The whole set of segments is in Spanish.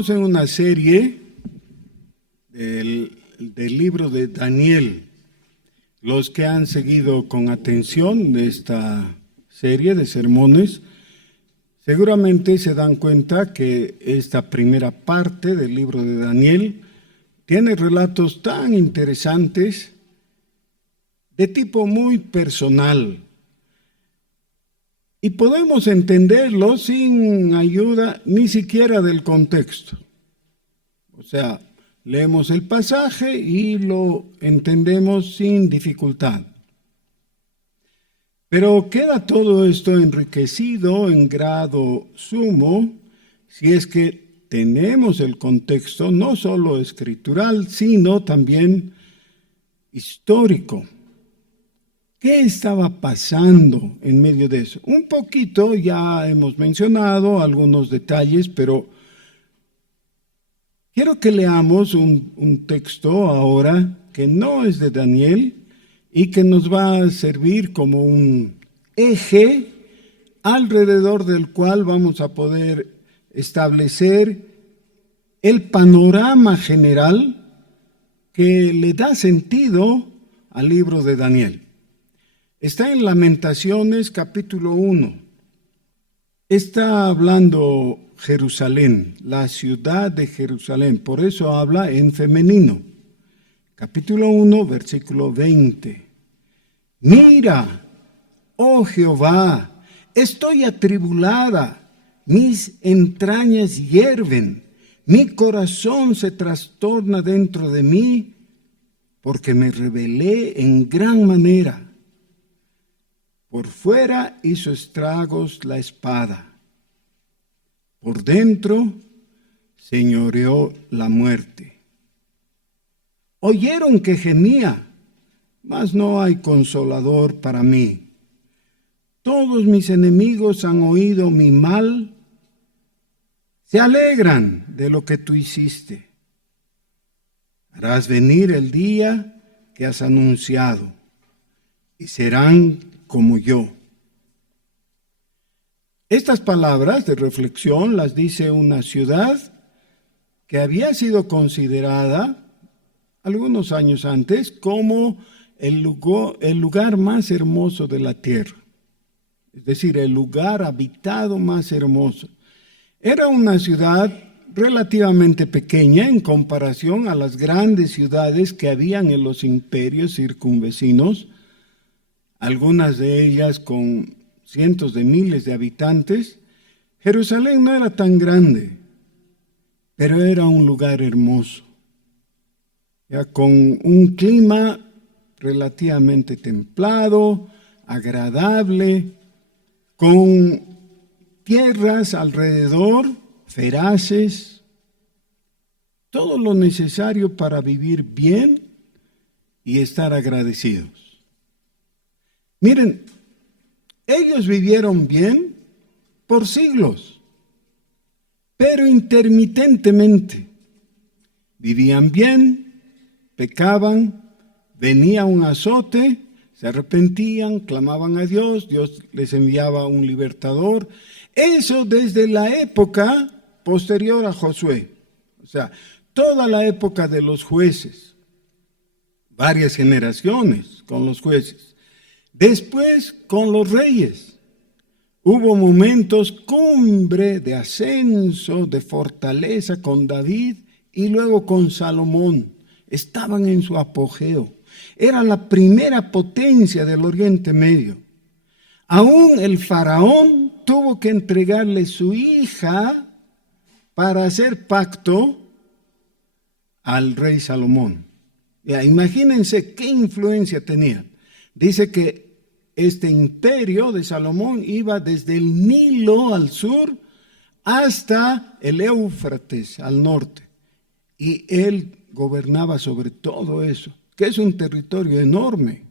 Estamos en una serie del libro de Daniel. Los que han seguido con atención esta serie de sermones, seguramente se dan cuenta que esta primera parte del libro de Daniel tiene relatos tan interesantes de tipo muy personal. Y podemos entenderlo sin ayuda ni siquiera del contexto. O sea, leemos el pasaje y lo entendemos sin dificultad. Pero queda todo esto enriquecido en grado sumo si es que tenemos el contexto no solo escritural, sino también histórico. ¿Qué estaba pasando en medio de eso? Un poquito ya hemos mencionado algunos detalles, pero quiero que leamos un texto ahora que no es de Daniel y que nos va a servir como un eje alrededor del cual vamos a poder establecer el panorama general que le da sentido al libro de Daniel. Está en Lamentaciones capítulo 1. Está hablando Jerusalén, la ciudad de Jerusalén, por eso habla en femenino. Capítulo 1, versículo 20. Mira, oh Jehová, estoy atribulada, mis entrañas hierven, mi corazón se trastorna dentro de mí, porque me rebelé en gran manera. Por fuera hizo estragos la espada, por dentro señoreó la muerte. Oyeron que gemía, mas no hay consolador para mí. Todos mis enemigos han oído mi mal, se alegran de lo que tú hiciste. Harás venir el día que has anunciado, y serán como yo. Estas palabras de reflexión las dice una ciudad que había sido considerada algunos años antes como el lugar más hermoso de la tierra, es decir, el lugar habitado más hermoso. Era una ciudad relativamente pequeña en comparación a las grandes ciudades que habían en los imperios circunvecinos, algunas de ellas con cientos de miles de habitantes. Jerusalén no era tan grande, pero era un lugar hermoso, ya con un clima relativamente templado, agradable, con tierras alrededor, feraces, todo lo necesario para vivir bien y estar agradecidos. Miren, ellos vivieron bien por siglos, pero intermitentemente. Vivían bien, pecaban, venía un azote, se arrepentían, clamaban a Dios, Dios les enviaba un libertador. Eso desde la época posterior a Josué, o sea, toda la época de los jueces, varias generaciones con los jueces. Después, con los reyes, hubo momentos cumbre de ascenso, de fortaleza con David y luego con Salomón. Estaban en su apogeo. Era la primera potencia del Oriente Medio. Aún el faraón tuvo que entregarle su hija para hacer pacto al rey Salomón. Ya, imagínense qué influencia tenían. Dice que este imperio de Salomón iba desde el Nilo al sur hasta el Éufrates al norte. Y él gobernaba sobre todo eso, que es un territorio enorme.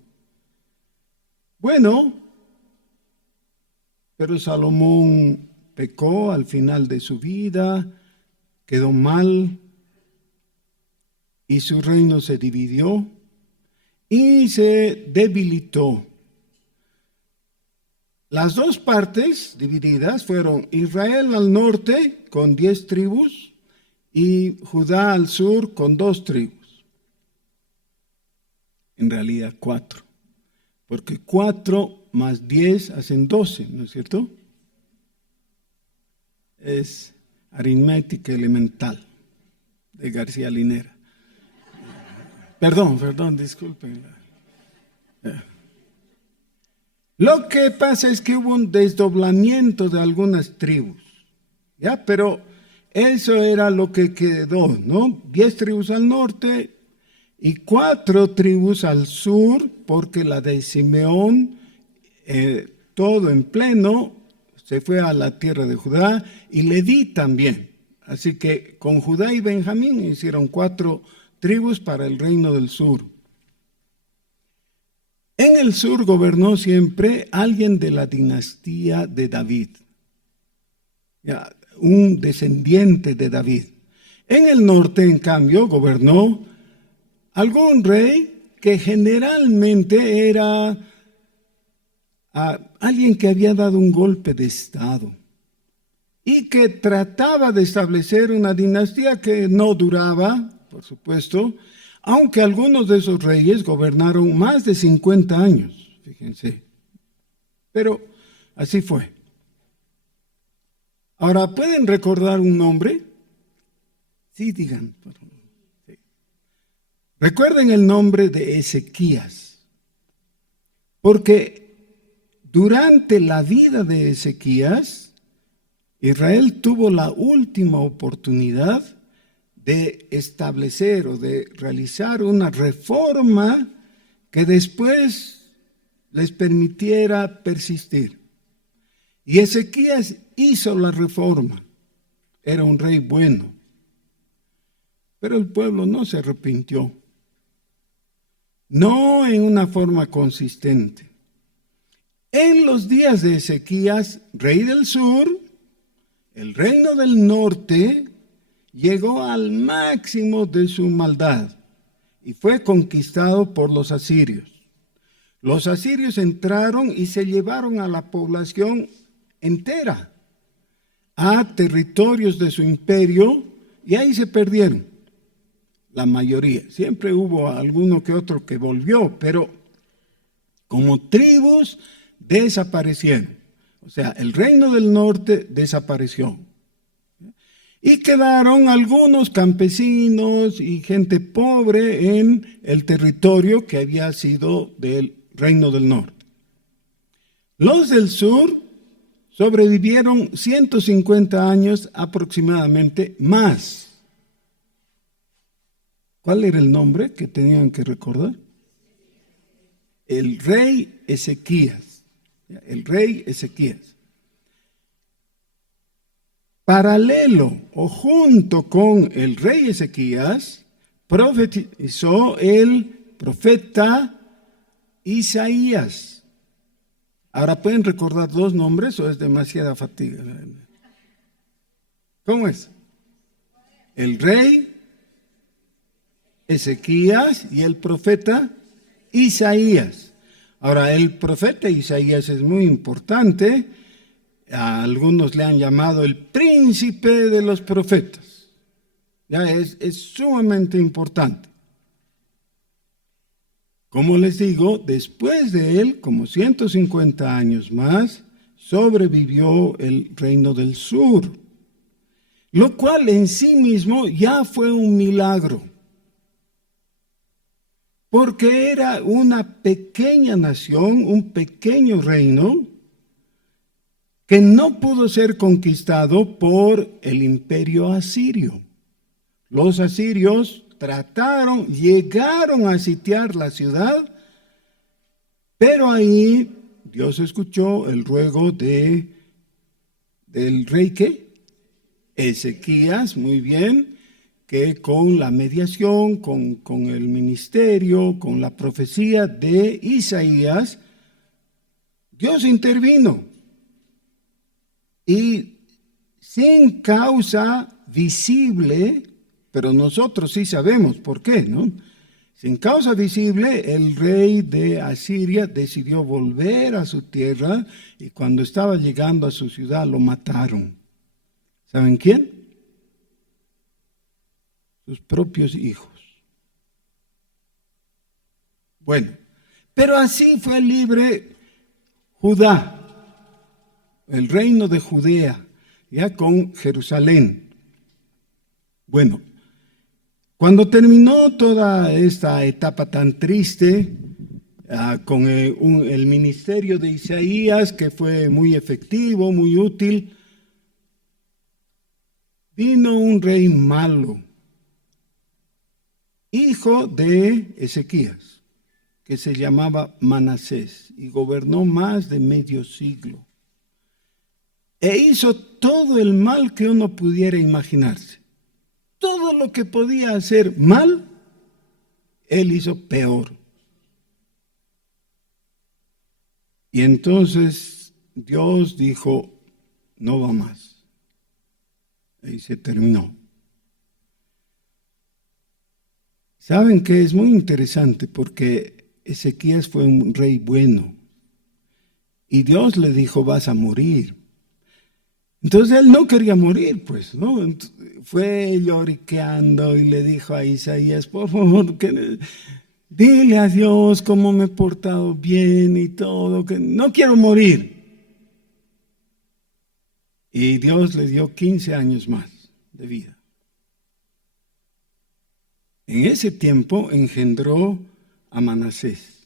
Bueno, pero Salomón pecó al final de su vida, quedó mal y su reino se dividió y se debilitó. Las dos partes divididas fueron Israel al norte con 10 tribus y Judá al sur con 2 tribus. En realidad 4, porque 4 más 10 hacen 12, ¿no es cierto? Es aritmética elemental de García Linera. Perdón, disculpen. Lo que pasa es que hubo un desdoblamiento de algunas tribus, ¿ya? Pero eso era lo que quedó, ¿no? 10 tribus al norte y 4 tribus al sur, porque la de Simeón, todo en pleno, se fue a la tierra de Judá, y Leví también. Así que con Judá y Benjamín hicieron 4 tribus para el reino del sur. En el sur gobernó siempre alguien de la dinastía de David, ya, un descendiente de David. En el norte, en cambio, gobernó algún rey que generalmente era alguien que había dado un golpe de estado y que trataba de establecer una dinastía que no duraba, por supuesto, aunque algunos de esos reyes gobernaron más de 50 años, fíjense. Pero así fue. Ahora, ¿pueden recordar un nombre? Sí, digan, por favor. Sí. Recuerden el nombre de Ezequías, porque durante la vida de Ezequías, Israel tuvo la última oportunidad de establecer o de realizar una reforma que después les permitiera persistir. Y Ezequías hizo la reforma. Era un rey bueno. Pero el pueblo no se arrepintió. No en una forma consistente. En los días de Ezequías, rey del sur, el reino del norte llegó al máximo de su maldad y fue conquistado por los asirios. Los asirios entraron y se llevaron a la población entera a territorios de su imperio y ahí se perdieron. La mayoría. Siempre hubo alguno que otro que volvió, pero como tribus desaparecieron. O sea, el reino del norte desapareció. Y quedaron algunos campesinos y gente pobre en el territorio que había sido del reino del norte. Los del sur sobrevivieron 150 años aproximadamente más. ¿Cuál era el nombre que tenían que recordar? El rey Ezequías. El rey Ezequías. Paralelo o junto con el rey Ezequías, profetizó el profeta Isaías. Ahora, ¿pueden recordar 2 nombres o es demasiada fatiga? ¿Cómo es? El rey Ezequías y el profeta Isaías. Ahora, el profeta Isaías es muy importante. A algunos le han llamado el príncipe de los profetas. Ya es sumamente importante. Como les digo, después de él, como 150 años más, sobrevivió el reino del sur, lo cual en sí mismo ya fue un milagro, porque era una pequeña nación, un pequeño reino, que no pudo ser conquistado por el imperio asirio. Los asirios llegaron a sitiar la ciudad, pero ahí Dios escuchó el ruego del rey ¿qué? Ezequías, muy bien, que con la mediación, con el ministerio, con la profecía de Isaías, Dios intervino. Y sin causa visible, pero nosotros sí sabemos por qué, ¿no? Sin causa visible, el rey de Asiria decidió volver a su tierra y cuando estaba llegando a su ciudad lo mataron. ¿Saben quién? sus propios hijos. Bueno, pero así fue libre Judá, el reino de Judea, ya con Jerusalén. Bueno, cuando terminó toda esta etapa tan triste, con el ministerio de Isaías, que fue muy efectivo, muy útil, vino un rey malo, hijo de Ezequías, que se llamaba Manasés, y gobernó más de medio siglo. E hizo todo el mal que uno pudiera imaginarse. Todo lo que podía hacer mal, él hizo peor. Y entonces Dios dijo, no va más. Y se terminó. ¿Saben qué? Es muy interesante porque Ezequías fue un rey bueno. Y Dios le dijo, vas a morir. Entonces él no quería morir, pues, ¿no? Fue lloriqueando y le dijo a Isaías, por favor, dile a Dios cómo me he portado bien y todo, que no quiero morir. Y Dios le dio 15 años más de vida. En ese tiempo engendró a Manasés,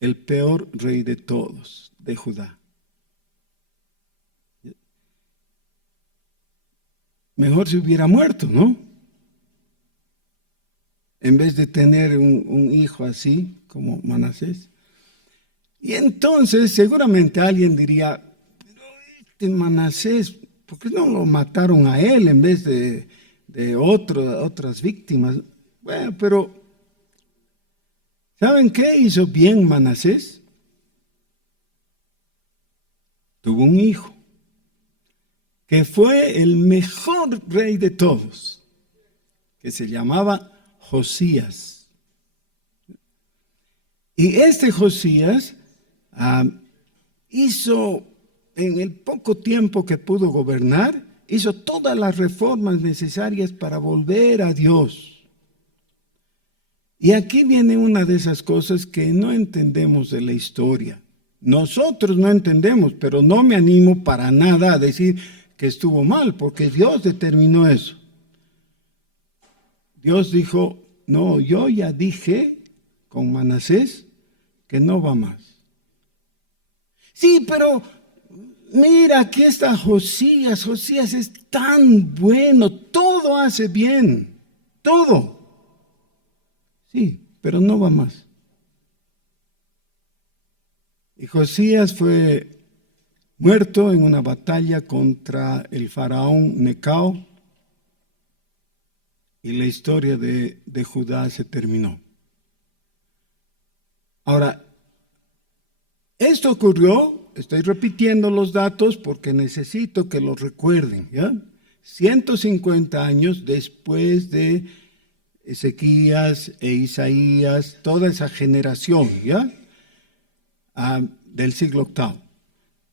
el peor rey de todos, de Judá. Mejor se hubiera muerto, ¿no? En vez de tener un hijo así como Manasés. Y entonces seguramente alguien diría, pero este Manasés, ¿por qué no lo mataron a él en vez de otras víctimas? Bueno, pero ¿saben qué hizo bien Manasés? Tuvo un hijo, que fue el mejor rey de todos, que se llamaba Josías. Y este Josías hizo, en el poco tiempo que pudo gobernar, hizo todas las reformas necesarias para volver a Dios. Y aquí viene una de esas cosas que no entendemos de la historia. Nosotros no entendemos, pero no me animo para nada a decir que estuvo mal, porque Dios determinó eso. Dios dijo, no, yo ya dije con Manasés que no va más. Sí, pero mira, aquí está Josías. Josías es tan bueno, todo hace bien, todo. Sí, pero no va más. Y Josías fue muerto en una batalla contra el faraón Necao, y la historia de Judá se terminó. Ahora, esto ocurrió, estoy repitiendo los datos porque necesito que los recuerden, ¿ya? 150 años después de Ezequías e Isaías, toda esa generación, ¿ya? Del siglo VIII.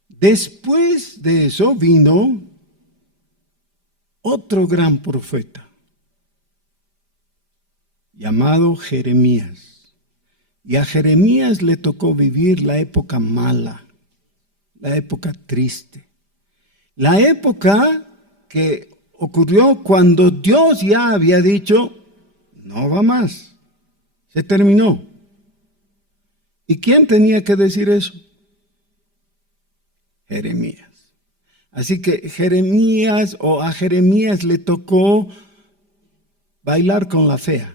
Después de eso vino otro gran profeta llamado Jeremías. Y a Jeremías le tocó vivir la época mala, la época triste, la época que ocurrió cuando Dios ya había dicho, no va más, se terminó. ¿Y quién tenía que decir eso? Jeremías. Así que a Jeremías le tocó bailar con la fea.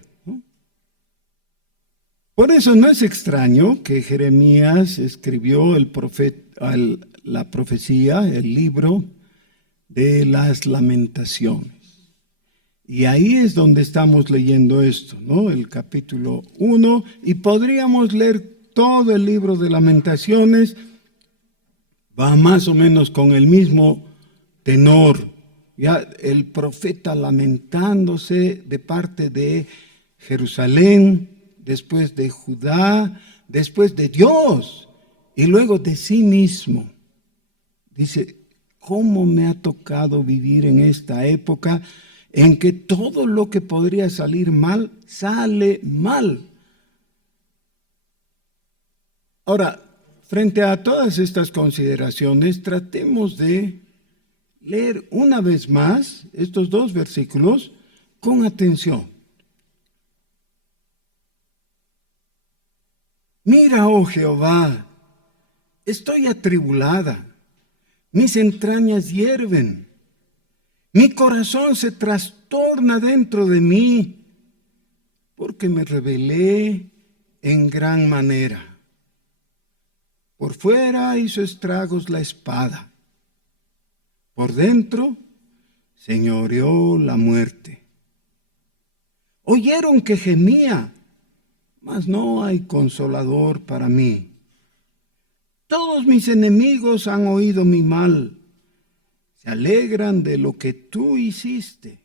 Por eso no es extraño que Jeremías escribió la profecía, el libro de las Lamentaciones. Y ahí es donde estamos leyendo esto, ¿no? El capítulo 1, y podríamos leer todo el libro de Lamentaciones, va más o menos con el mismo tenor. Ya el profeta lamentándose de parte de Jerusalén, después de Judá, después de Dios y luego de sí mismo. Dice, ¿cómo me ha tocado vivir en esta época en que todo lo que podría salir mal, sale mal. Ahora, frente a todas estas consideraciones, tratemos de leer una vez más estos dos versículos con atención. Mira, oh Jehová, estoy atribulada, mis entrañas hierven, mi corazón se trastorna dentro de mí, porque me rebelé en gran manera. Por fuera hizo estragos la espada, por dentro señoreó la muerte. Oyeron que gemía, mas no hay consolador para mí. Todos mis enemigos han oído mi mal, se alegran de lo que tú hiciste.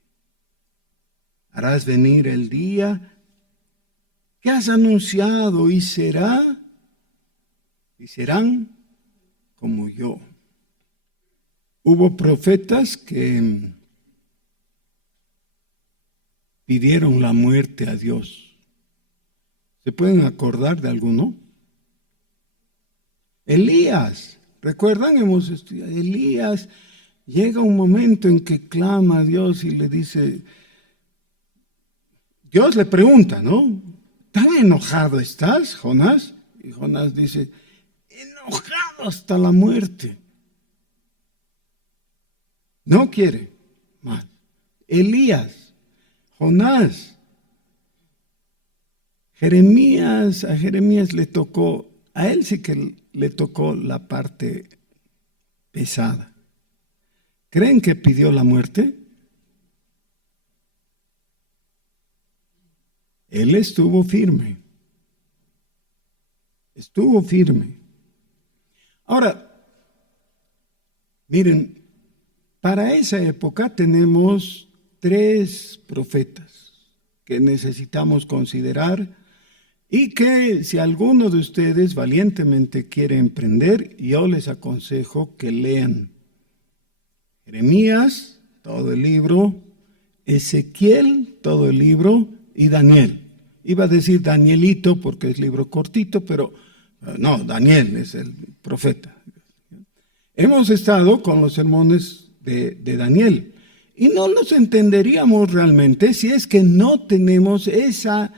Harás venir el día que has anunciado y serán como yo. Hubo profetas que pidieron la muerte a Dios. ¿Se pueden acordar de alguno? Elías, ¿recuerdan? Hemos estudiado. Elías llega un momento en que clama a Dios y le dice, Dios le pregunta, ¿no? ¿Tan enojado estás, Jonás? Y Jonás dice, enojado hasta la muerte. No quiere más. Elías, Jonás, a Jeremías le tocó, a él sí que le tocó la parte pesada. ¿Creen que pidió la muerte? Él estuvo firme. Estuvo firme. Ahora, miren, para esa época tenemos 3 profetas que necesitamos considerar y que si alguno de ustedes valientemente quiere emprender, yo les aconsejo que lean Jeremías, todo el libro, Ezequiel, todo el libro, y Daniel. Iba a decir Danielito porque es libro cortito, pero no, Daniel es el profeta. Hemos estado con los sermones de Daniel y no los entenderíamos realmente si es que no tenemos esa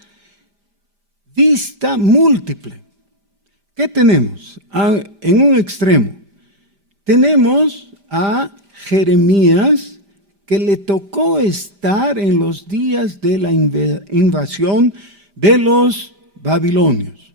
vista múltiple. ¿Qué tenemos? En un extremo, tenemos a Jeremías, que le tocó estar en los días de la invasión de los babilonios.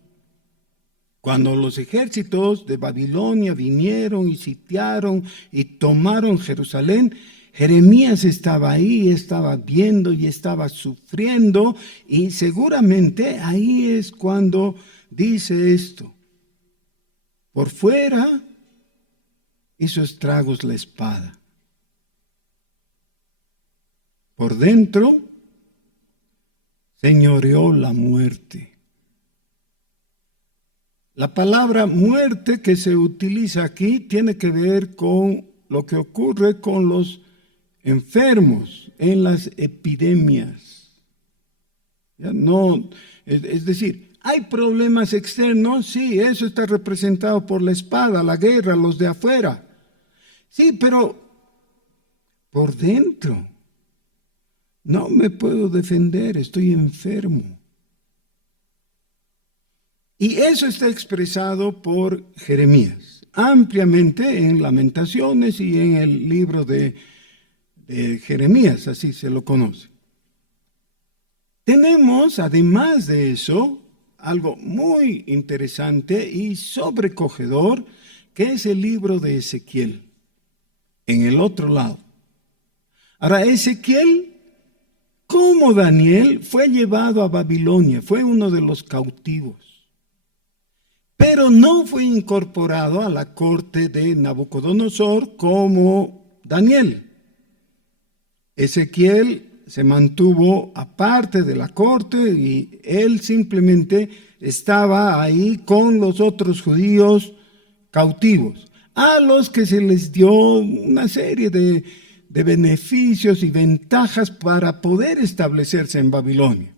Cuando los ejércitos de Babilonia vinieron y sitiaron y tomaron Jerusalén, Jeremías estaba ahí, estaba viendo y estaba sufriendo, y seguramente ahí es cuando dice esto: por fuera hizo estragos la espada, por dentro señoreó la muerte. La palabra muerte que se utiliza aquí tiene que ver con lo que ocurre con los enfermos en las epidemias. Ya no, es decir, hay problemas externos, sí, eso está representado por la espada, la guerra, los de afuera. Sí, pero por dentro no me puedo defender, estoy enfermo. Y eso está expresado por Jeremías ampliamente en Lamentaciones y en el libro de Jeremías, así se lo conoce. Tenemos, además de eso, algo muy interesante y sobrecogedor, que es el libro de Ezequiel, en el otro lado. Ahora, Ezequiel, como Daniel, fue llevado a Babilonia, fue uno de los cautivos, pero no fue incorporado a la corte de Nabucodonosor como Daniel. Ezequiel se mantuvo aparte de la corte y él simplemente estaba ahí con los otros judíos cautivos, a los que se les dio una serie de de beneficios y ventajas para poder establecerse en Babilonia.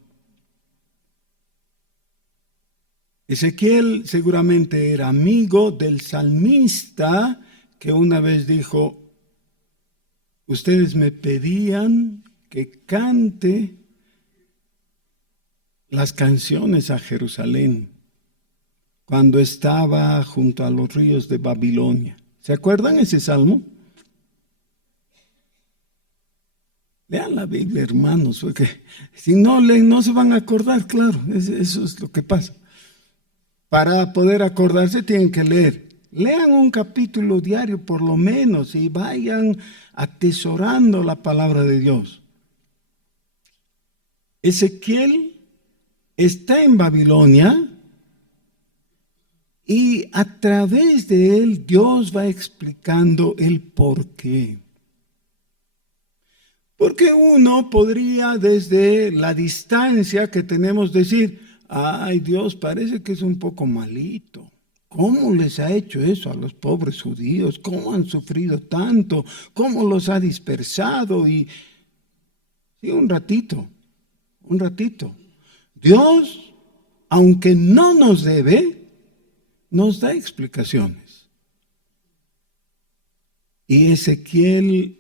Ezequiel seguramente era amigo del salmista que una vez dijo: ustedes me pedían que cante las canciones a Jerusalén cuando estaba junto a los ríos de Babilonia. ¿Se acuerdan ese salmo? Lean la Biblia, hermanos, porque si no leen no se van a acordar, claro, eso es lo que pasa. Para poder acordarse tienen que leer. Lean un capítulo diario por lo menos y vayan atesorando la palabra de Dios. Ezequiel está en Babilonia y a través de él Dios va explicando el por qué. Porque uno podría desde la distancia que tenemos decir: ay, Dios parece que es un poco malito. ¿Cómo les ha hecho eso a los pobres judíos? ¿Cómo han sufrido tanto? ¿Cómo los ha dispersado? Y un ratito. Dios, aunque no nos debe, nos da explicaciones. Y Ezequiel,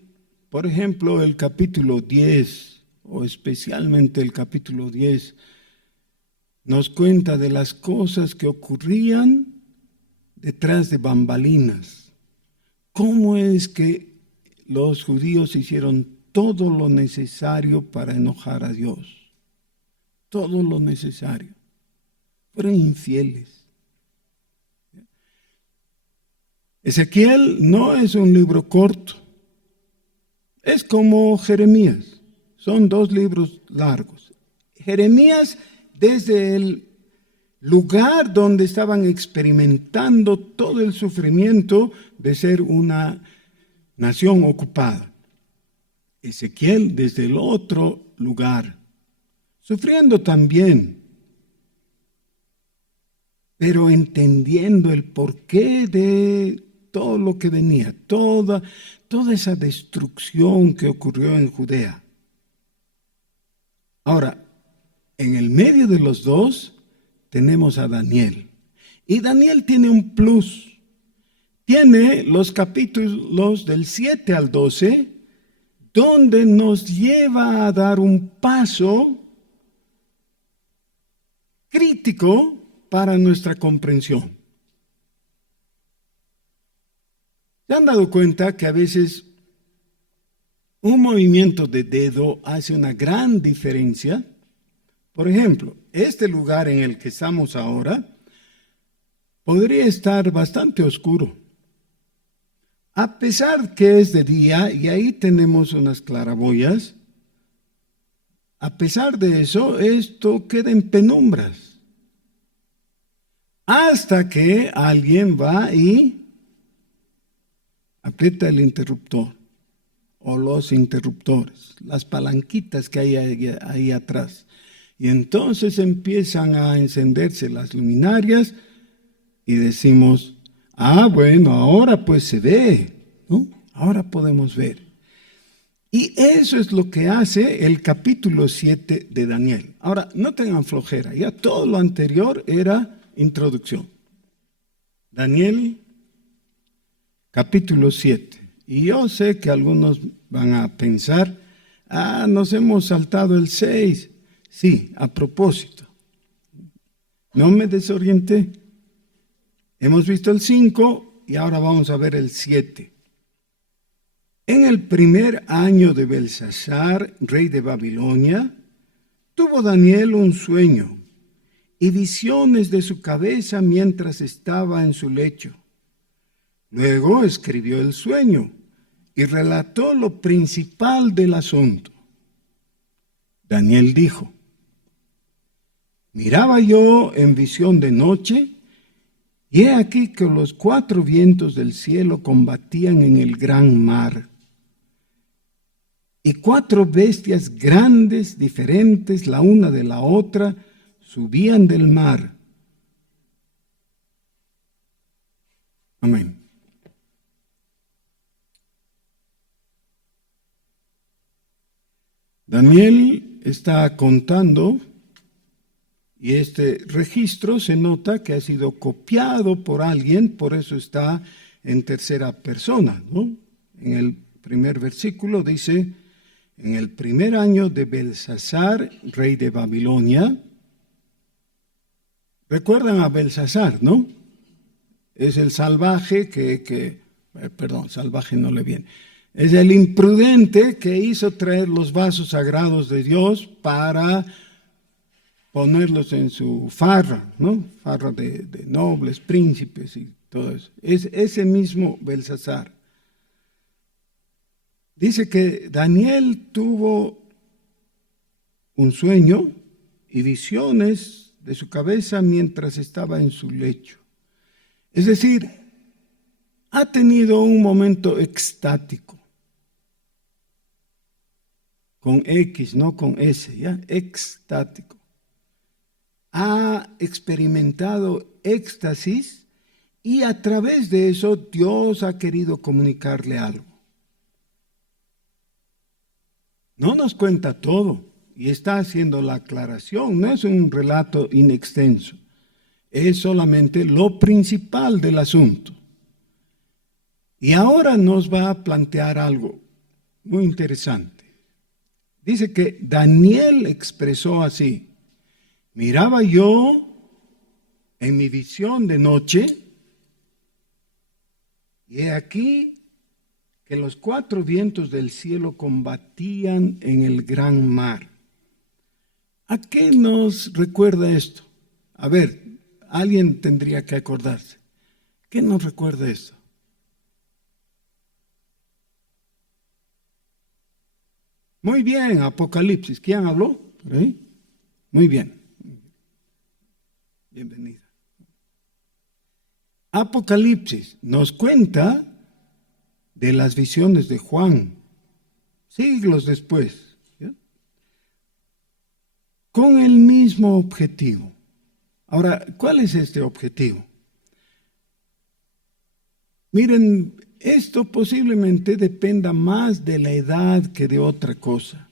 por ejemplo, el capítulo 10, o especialmente el capítulo 10, nos cuenta de las cosas que ocurrían detrás de bambalinas. ¿Cómo es que los judíos hicieron todo lo necesario para enojar a Dios? Todo lo necesario. Fueron infieles. Ezequiel no es un libro corto. Es como Jeremías. Son dos libros largos. Jeremías, desde el lugar donde estaban experimentando todo el sufrimiento de ser una nación ocupada. Ezequiel desde el otro lugar, sufriendo también, pero entendiendo el porqué de todo lo que venía, toda esa destrucción que ocurrió en Judea. Ahora, en el medio de los dos tenemos a Daniel. Y Daniel tiene un plus. Tiene los capítulos del 7 al 12, donde nos lleva a dar un paso crítico para nuestra comprensión. ¿Se han dado cuenta que a veces un movimiento de dedo hace una gran diferencia? Por ejemplo, este lugar en el que estamos ahora podría estar bastante oscuro. A pesar que es de día y ahí tenemos unas claraboyas, a pesar de eso, esto queda en penumbras. Hasta que alguien va y aprieta el interruptor o los interruptores, las palanquitas que hay ahí atrás. Y entonces empiezan a encenderse las luminarias y decimos: ah, bueno, ahora pues se ve, ¿no? Ahora podemos ver. Y eso es lo que hace el capítulo 7 de Daniel. Ahora, no tengan flojera, ya todo lo anterior era introducción. Daniel, capítulo 7. Y yo sé que algunos van a pensar: ah, nos hemos saltado el 6. Sí, a propósito. No me desorienté. Hemos visto el 5 y ahora vamos a ver el 7. En el primer año de Belsasar, rey de Babilonia, tuvo Daniel un sueño y visiones de su cabeza mientras estaba en su lecho. Luego escribió el sueño y relató lo principal del asunto. Daniel dijo: miraba yo en visión de noche, y he aquí que los 4 vientos del cielo combatían en el gran mar. Y 4 bestias grandes, diferentes la una de la otra, subían del mar. Amén. Daniel está contando, y este registro se nota que ha sido copiado por alguien, por eso está en tercera persona, ¿no? En el primer versículo dice: en el primer año de Belsasar, rey de Babilonia. ¿Recuerdan a Belsasar, no? Es el salvaje salvaje no le viene. Es el imprudente que hizo traer los vasos sagrados de Dios para ponerlos en su farra, ¿no? Farra de nobles, príncipes y todo eso. Es ese mismo Belsasar. Dice que Daniel tuvo un sueño y visiones de su cabeza mientras estaba en su lecho. Es decir, ha tenido un momento extático. Con X, no con S, ¿ya? Extático. Ha experimentado éxtasis y a través de eso Dios ha querido comunicarle algo. No nos cuenta todo y está haciendo la aclaración, no es un relato inextenso, es solamente lo principal del asunto. Y ahora nos va a plantear algo muy interesante. Dice que Daniel expresó así: miraba yo en mi visión de noche, y he aquí que los cuatro vientos del cielo combatían en el gran mar. ¿A qué nos recuerda esto? A ver, alguien tendría que acordarse. ¿Qué nos recuerda esto? Muy bien, Apocalipsis. ¿Quién habló? ¿Por ahí? Muy bien. Bienvenida. Apocalipsis nos cuenta de las visiones de Juan, siglos después, ¿ya? Con el mismo objetivo. Ahora, ¿cuál es este objetivo? Miren, esto posiblemente dependa más de la edad que de otra cosa.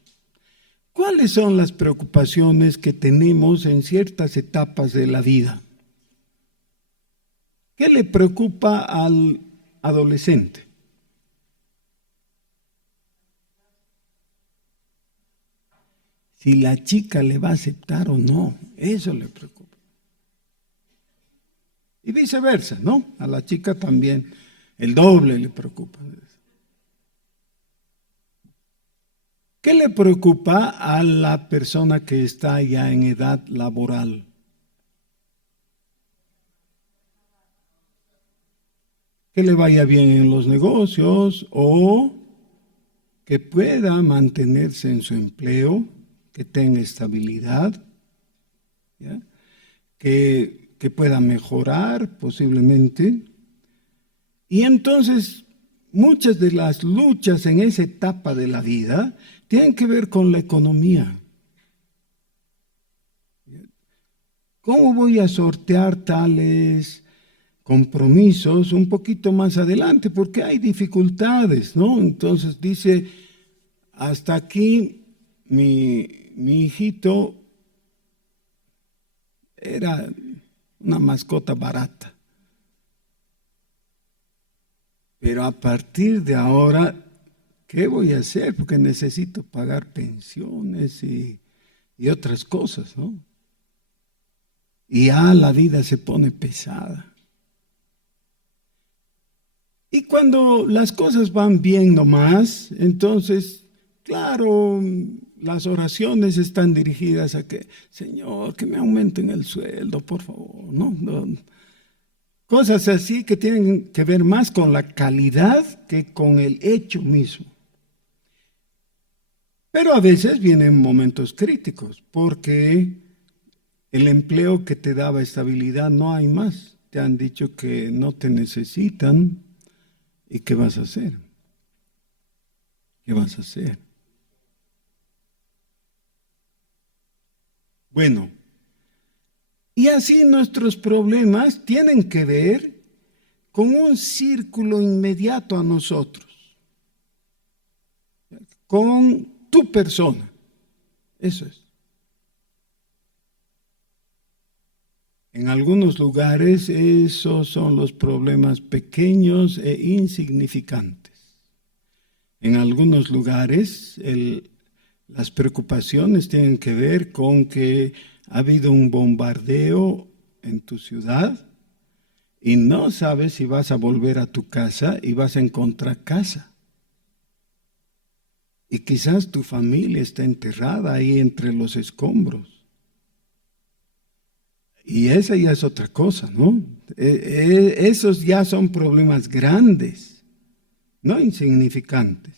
¿Cuáles son las preocupaciones que tenemos en ciertas etapas de la vida? ¿Qué le preocupa al adolescente? Si la chica le va a aceptar o no, eso le preocupa. Y viceversa, ¿no? A la chica también el doble le preocupa. ¿Qué le preocupa a la persona que está ya en edad laboral? Que le vaya bien en los negocios o que pueda mantenerse en su empleo, que tenga estabilidad, ¿ya? Que pueda mejorar posiblemente. Y entonces muchas de las luchas en esa etapa de la vida tienen que ver con la economía. ¿Cómo voy a sortear tales compromisos un poquito más adelante? Porque hay dificultades, ¿no? Entonces dice, hasta aquí mi hijito era una mascota barata. Pero a partir de ahora, ¿qué voy a hacer? Porque necesito pagar pensiones y otras cosas, ¿no? Y ya la vida se pone pesada. Y cuando las cosas van bien nomás, entonces, claro, las oraciones están dirigidas a que, Señor, que me aumenten el sueldo, por favor, ¿no? Cosas así que tienen que ver más con la calidad que con el hecho mismo. Pero a veces vienen momentos críticos, porque el empleo que te daba estabilidad no hay más. Te han dicho que no te necesitan. ¿Y qué vas a hacer? ¿Qué vas a hacer? Bueno, y así nuestros problemas tienen que ver con un círculo inmediato a nosotros, con tu persona. Eso es. En algunos lugares esos son los problemas pequeños e insignificantes. En algunos lugares las preocupaciones tienen que ver con que ha habido un bombardeo en tu ciudad y no sabes si vas a volver a tu casa y vas a encontrar casa. Y quizás tu familia está enterrada ahí entre los escombros. Y esa ya es otra cosa, ¿no? Esos ya son problemas grandes, no insignificantes.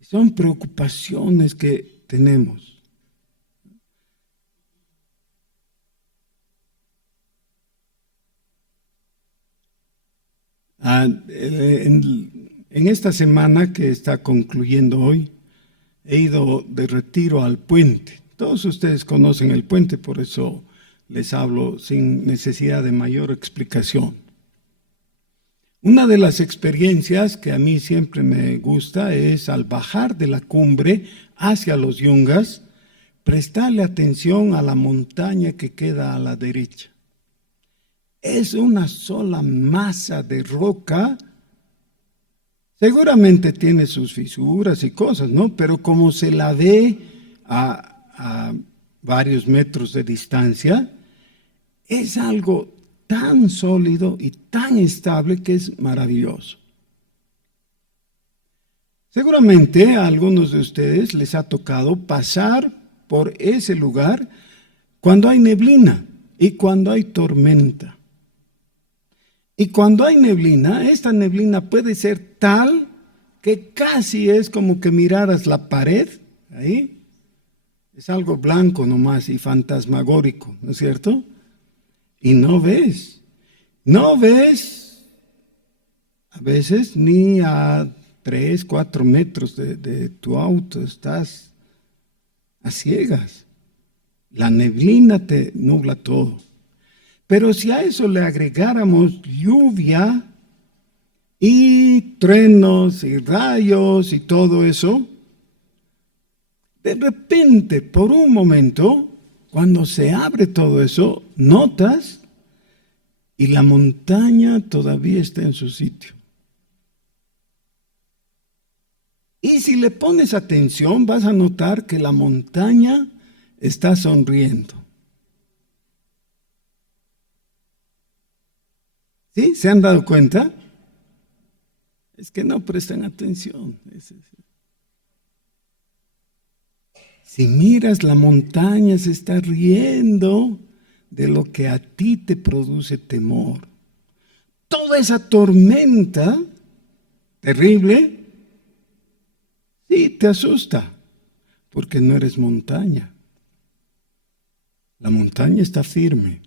Son preocupaciones que tenemos. En esta semana que está concluyendo hoy, he ido de retiro al puente. Todos ustedes conocen el puente, por eso les hablo sin necesidad de mayor explicación. Una de las experiencias que a mí siempre me gusta es al bajar de la cumbre hacia los Yungas, prestarle atención a la montaña que queda a la derecha. Es una sola masa de roca. Seguramente tiene sus fisuras y cosas, ¿no? Pero como se la ve a varios metros de distancia, es algo tan sólido y tan estable que es maravilloso. Seguramente a algunos de ustedes les ha tocado pasar por ese lugar cuando hay neblina y cuando hay tormenta. Y cuando hay neblina, esta neblina puede ser tal que casi es como que miraras la pared, ahí. Es algo blanco nomás y fantasmagórico, ¿no es cierto? Y no ves a veces ni a 3, 4 metros de tu auto, estás a ciegas. La neblina te nubla todo. Pero si a eso le agregáramos lluvia y truenos y rayos y todo eso, de repente, por un momento, cuando se abre todo eso, notas y la montaña todavía está en su sitio. Y si le pones atención, vas a notar que la montaña está sonriendo. ¿Sí? ¿Se han dado cuenta? Es que no prestan atención. Si miras la montaña, se está riendo de lo que a ti te produce temor. Toda esa tormenta terrible, sí, te asusta, porque no eres montaña. La montaña está firme.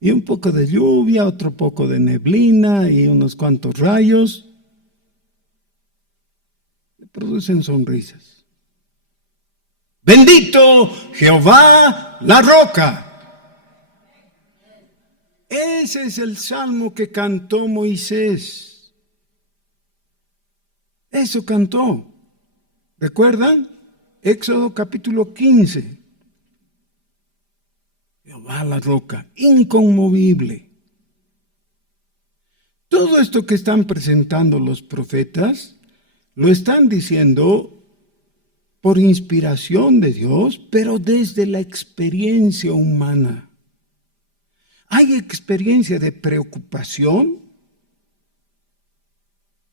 Y un poco de lluvia, otro poco de neblina y unos cuantos rayos le producen sonrisas. Bendito Jehová la roca. Ese es el salmo que cantó Moisés. Eso cantó. ¿Recuerdan? Éxodo capítulo 15. Jehová la roca, inconmovible. Todo esto que están presentando los profetas, lo están diciendo por inspiración de Dios, pero desde la experiencia humana. ¿Hay experiencia de preocupación?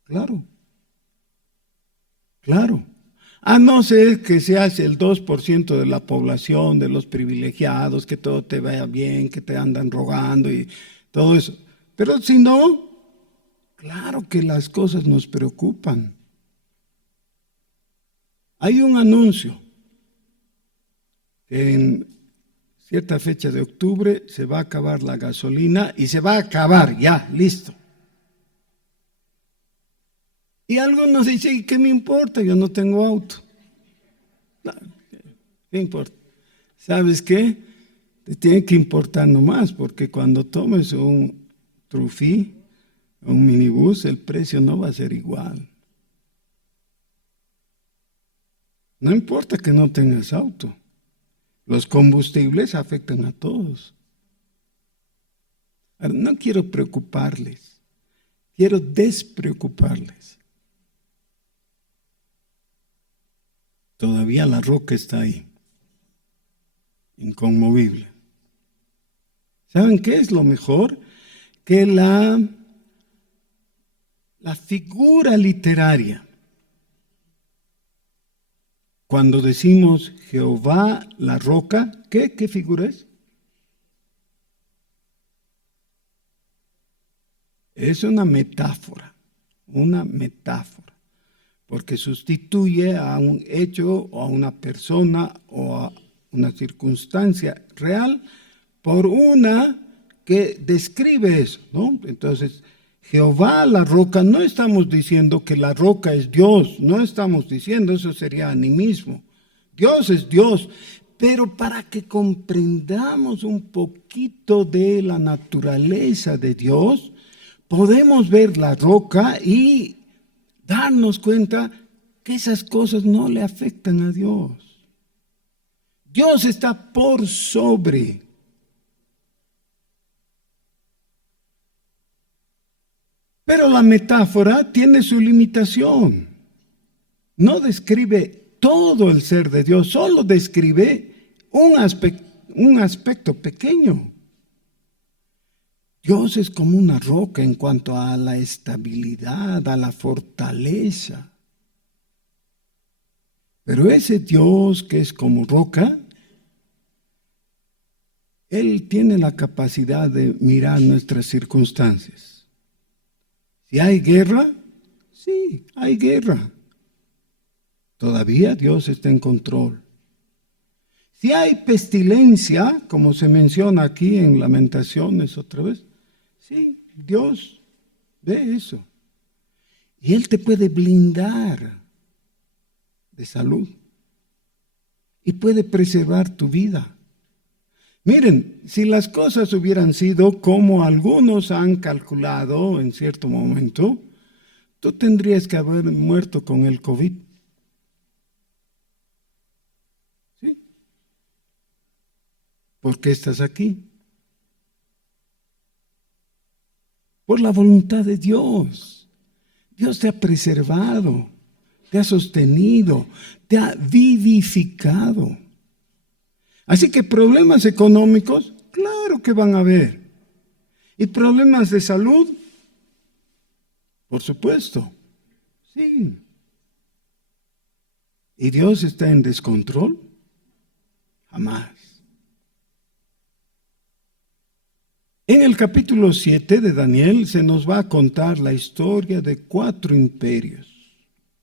Claro. A no ser que seas el 2% de la población, de los privilegiados, que todo te vaya bien, que te andan rogando y todo eso. Pero si no, claro que las cosas nos preocupan. Hay un anuncio que en cierta fecha de octubre se va a acabar la gasolina y se va a acabar, ya, listo. Y algunos dicen, ¿qué me importa? Yo no tengo auto. No, ¿qué importa? ¿Sabes qué? Te tiene que importar nomás, porque cuando tomes un trufí, un minibús, el precio no va a ser igual. No importa que no tengas auto. Los combustibles afectan a todos. Ahora, no quiero preocuparles, quiero despreocuparles. Todavía la roca está ahí, inconmovible. ¿Saben qué es lo mejor? Que la figura literaria, cuando decimos Jehová la roca, ¿qué figura es? Es una metáfora, porque sustituye a un hecho o a una persona o a una circunstancia real por una que describe eso, ¿no? Entonces, Jehová la roca, no estamos diciendo que la roca es Dios, no estamos diciendo, eso sería animismo. Dios es Dios, pero para que comprendamos un poquito de la naturaleza de Dios, podemos ver la roca y darnos cuenta que esas cosas no le afectan a Dios. Dios está por sobre. Pero la metáfora tiene su limitación. No describe todo el ser de Dios, solo describe un aspecto pequeño. Dios es como una roca en cuanto a la estabilidad, a la fortaleza. Pero ese Dios que es como roca, Él tiene la capacidad de mirar nuestras circunstancias. Si hay guerra, sí, hay guerra. Todavía Dios está en control. Si hay pestilencia, como se menciona aquí en Lamentaciones otra vez, sí, Dios ve eso. Y Él te puede blindar de salud y puede preservar tu vida. Miren, si las cosas hubieran sido como algunos han calculado en cierto momento, tú tendrías que haber muerto con el COVID. ¿Sí? ¿Por qué estás aquí? Por la voluntad de Dios. Dios te ha preservado, te ha sostenido, te ha vivificado. Así que problemas económicos, claro que van a haber. ¿Y problemas de salud? Por supuesto, sí. ¿Y Dios está en descontrol? Jamás. En el capítulo 7 de Daniel se nos va a contar la historia de 4 imperios,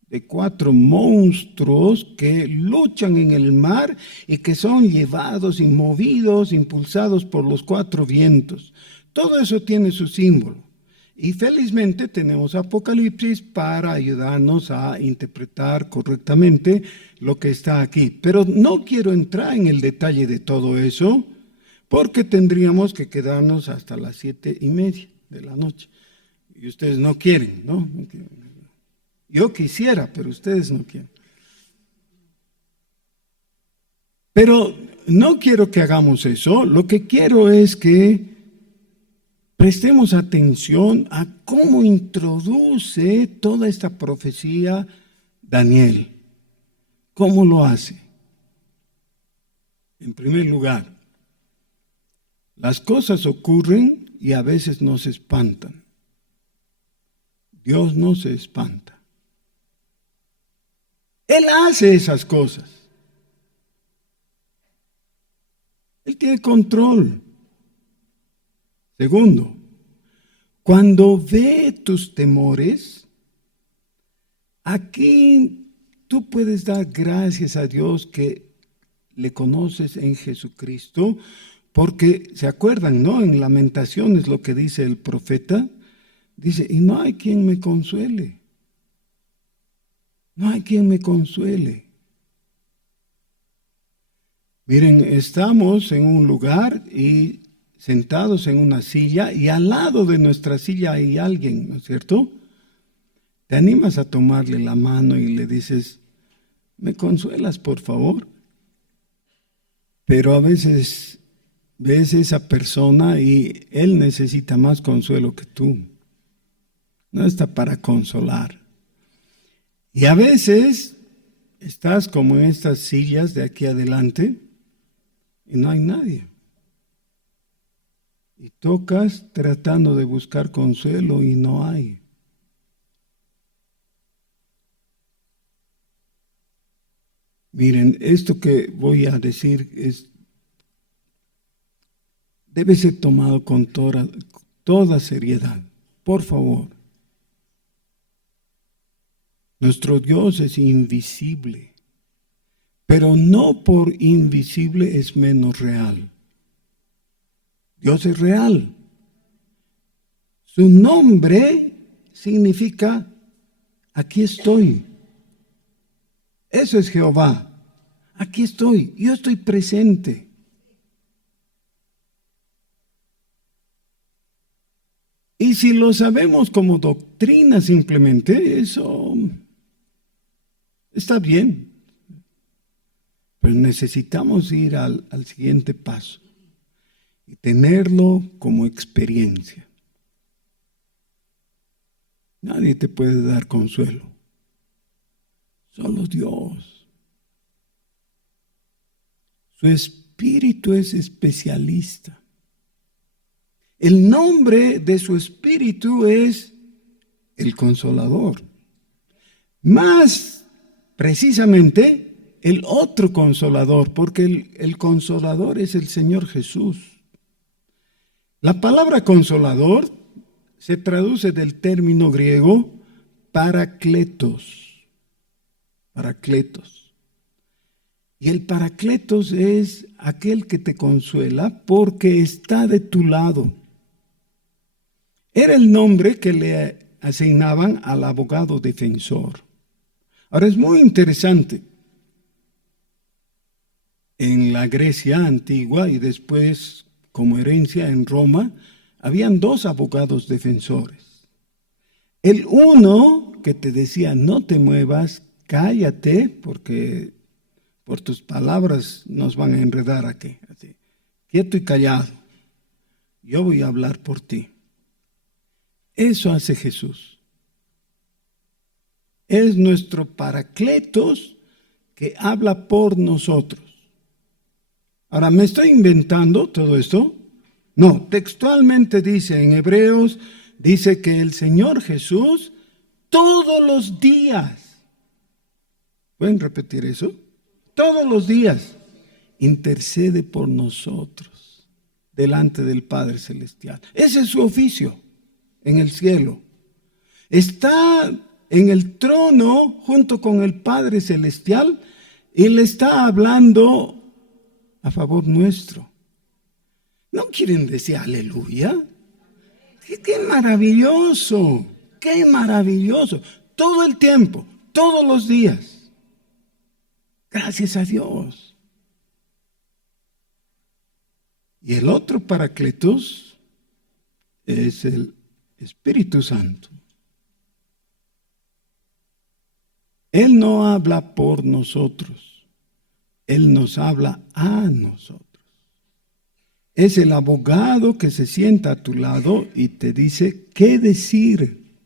de 4 monstruos que luchan en el mar y que son llevados y movidos, impulsados por los 4 vientos. Todo eso tiene su símbolo. Y felizmente tenemos Apocalipsis para ayudarnos a interpretar correctamente lo que está aquí. Pero no quiero entrar en el detalle de todo eso, porque tendríamos que quedarnos hasta las 7:30 de la noche. Y ustedes no quieren, ¿no? Yo quisiera, pero ustedes no quieren. Pero no quiero que hagamos eso. Lo que quiero es que prestemos atención a cómo introduce toda esta profecía Daniel. ¿Cómo lo hace? En primer lugar, las cosas ocurren y a veces nos espantan. Dios no se espanta. Él hace esas cosas. Él tiene control. Segundo, cuando ve tus temores, aquí tú puedes dar gracias a Dios que le conoces en Jesucristo, porque se acuerdan, ¿no? En Lamentaciones lo que dice el profeta, dice, y no hay quien me consuele. No hay quien me consuele. Miren, estamos en un lugar y sentados en una silla y al lado de nuestra silla hay alguien, ¿no es cierto? Te animas a tomarle la mano y le dices, ¿Me consuelas, por favor? Pero a veces ves a esa persona y él necesita más consuelo que tú. No está para consolar. Y a veces estás como en estas sillas de aquí adelante y no hay nadie. Y tocas tratando de buscar consuelo y no hay. Miren, esto que voy a decir debe ser tomado con toda seriedad. Por favor. Nuestro Dios es invisible, pero no por invisible es menos real. Dios es real. Su nombre significa aquí estoy. Eso es Jehová. Aquí estoy, yo estoy presente. Y si lo sabemos como doctrina simplemente, eso está bien. Pero necesitamos ir al siguiente paso y tenerlo como experiencia. Nadie te puede dar consuelo. Solo Dios. Su espíritu es especialista. El nombre de su espíritu es el Consolador. Más precisamente, el otro Consolador, porque el Consolador es el Señor Jesús. La palabra Consolador se traduce del término griego Parakletos. Parakletos. Y el Parakletos es aquel que te consuela porque está de tu lado. Era el nombre que le asignaban al abogado defensor. Ahora es muy interesante. En la Grecia antigua y después como herencia en Roma, habían dos abogados defensores. El uno que te decía, no te muevas, cállate, porque por tus palabras nos van a enredar aquí. Así, quieto y callado, yo voy a hablar por ti. Eso hace Jesús. Es nuestro Paracletos que habla por nosotros. Ahora, ¿me estoy inventando todo esto? No, textualmente dice en Hebreos, dice que el Señor Jesús todos los días, ¿pueden repetir eso? Todos los días intercede por nosotros delante del Padre Celestial. Ese es su oficio en el cielo. Está en el trono junto con el Padre Celestial y le está hablando a favor nuestro. ¿No quieren decir aleluya? ¡Qué maravilloso! ¡Qué maravilloso! Todo el tiempo, todos los días. Gracias a Dios. Y el otro Paracletos es el Espíritu Santo. Él no habla por nosotros. Él nos habla a nosotros. Es el abogado que se sienta a tu lado y te dice qué decir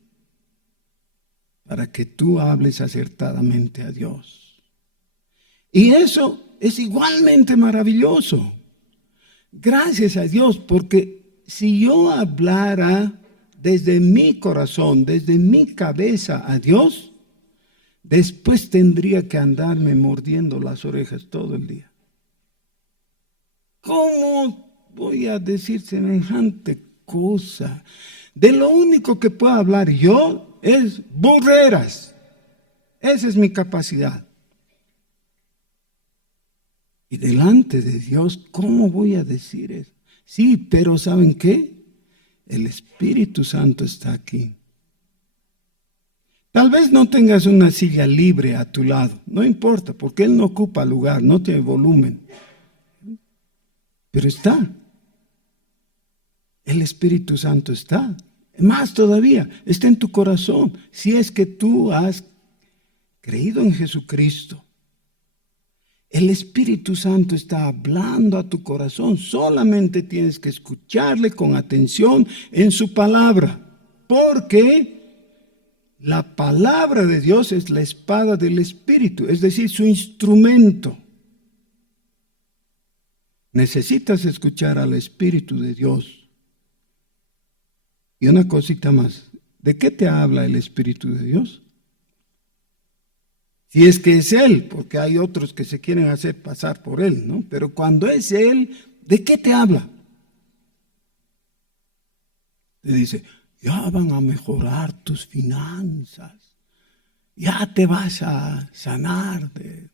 para que tú hables acertadamente a Dios. Y eso es igualmente maravilloso. Gracias a Dios, porque si yo hablara desde mi corazón, desde mi cabeza a Dios, después tendría que andarme mordiendo las orejas todo el día. ¿Cómo voy a decir semejante cosa? De lo único que puedo hablar yo es burreras. Esa es mi capacidad. Y delante de Dios, ¿cómo voy a decir eso? Sí, pero ¿saben qué? El Espíritu Santo está aquí. Tal vez no tengas una silla libre a tu lado, no importa, porque Él no ocupa lugar, no tiene volumen. Pero está. El Espíritu Santo está. Más todavía, está en tu corazón. Si es que tú has creído en Jesucristo, El Espíritu Santo está hablando a tu corazón. Solamente tienes que escucharle con atención en su palabra. Porque la palabra de Dios es la espada del Espíritu, es decir, su instrumento. Necesitas escuchar al Espíritu de Dios. Y una cosita más. ¿De qué te habla el Espíritu de Dios? Si es que es Él, porque hay otros que se quieren hacer pasar por Él, ¿no? Pero cuando es Él, ¿de qué te habla? Te dice, ya van a mejorar tus finanzas, ya te vas a sanar de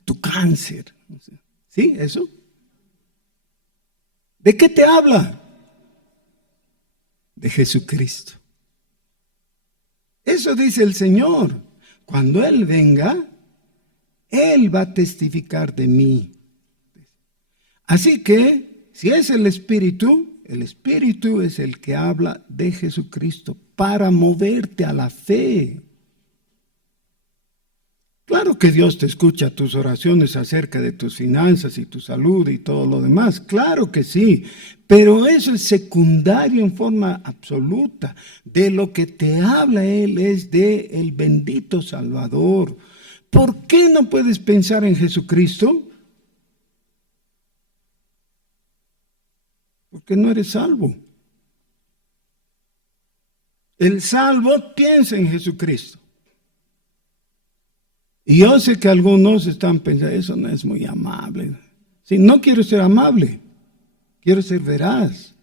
tu cáncer. ¿Sí? ¿Eso? ¿De qué te habla? De Jesucristo. Eso dice el Señor. Cuando Él venga, Él va a testificar de mí. Así que, si es el Espíritu es el que habla de Jesucristo para moverte a la fe. Claro que Dios te escucha tus oraciones acerca de tus finanzas y tu salud y todo lo demás, claro que sí, pero eso es secundario en forma absoluta. De lo que te habla Él es de el bendito Salvador. ¿Por qué no puedes pensar en Jesucristo? Porque no eres salvo. El salvo piensa en Jesucristo. Y yo sé que algunos están pensando, eso no es muy amable. Sí, no quiero ser amable, quiero ser veraz.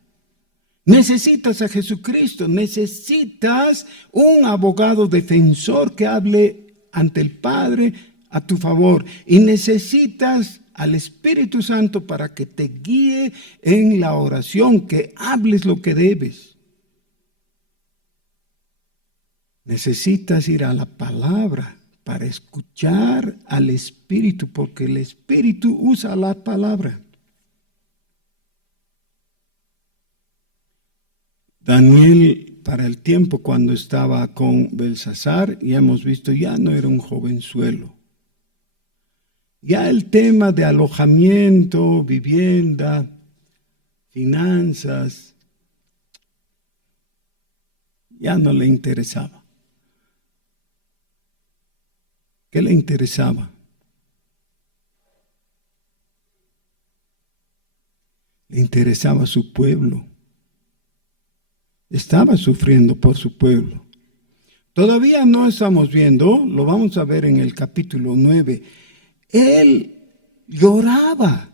Necesitas a Jesucristo, necesitas un abogado defensor que hable ante el Padre a tu favor. Y necesitas al Espíritu Santo para que te guíe en la oración, que hables lo que debes. Necesitas ir a la palabra para escuchar al Espíritu, porque el Espíritu usa la palabra. Daniel, para el tiempo cuando estaba con Belsasar, ya hemos visto, ya no era un jovenzuelo. Ya el tema de alojamiento, vivienda, finanzas, ya no le interesaba. ¿Qué le interesaba? Le interesaba su pueblo. Estaba sufriendo por su pueblo. Todavía no estamos viendo, lo vamos a ver en el capítulo 9. Él lloraba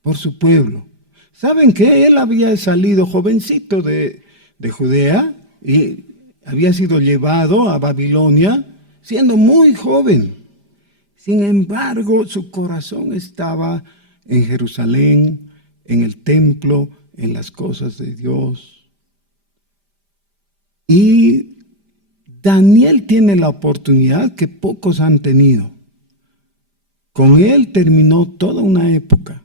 por su pueblo. ¿Saben qué? Él había salido jovencito de Judea y había sido llevado a Babilonia siendo muy joven. Sin embargo, su corazón estaba en Jerusalén, en el templo, en las cosas de Dios. Y Daniel tiene la oportunidad que pocos han tenido. Con él terminó toda una época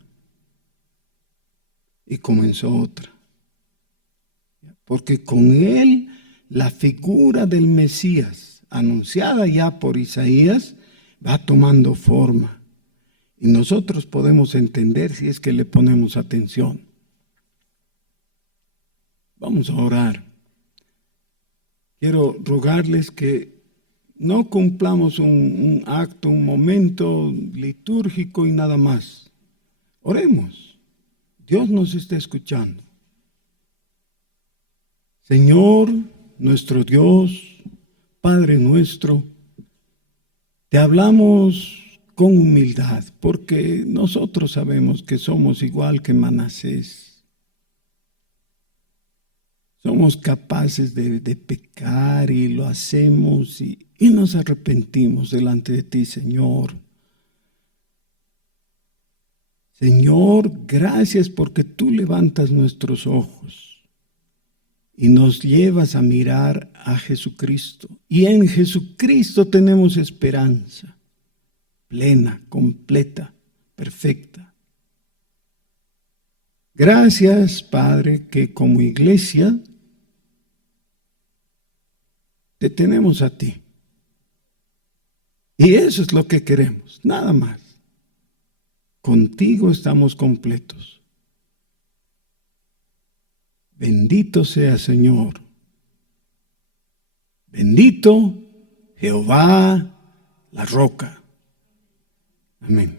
y comenzó otra. Porque con él la figura del Mesías, anunciada ya por Isaías, va tomando forma. Y nosotros podemos entender si es que le ponemos atención. Vamos a orar. Quiero rogarles que no cumplamos un acto, un momento litúrgico y nada más. Oremos. Dios nos está escuchando. Señor, nuestro Dios, Padre nuestro, te hablamos con humildad, porque nosotros sabemos que somos igual que Manasés. Somos capaces de pecar y lo hacemos y nos arrepentimos delante de ti, Señor. Señor, gracias porque tú levantas nuestros ojos y nos llevas a mirar a Jesucristo. Y en Jesucristo tenemos esperanza plena, completa, perfecta. Gracias, Padre, que como iglesia te tenemos a ti. Y eso es lo que queremos, nada más. Contigo estamos completos. Bendito sea Señor. Bendito Jehová la roca. Amén.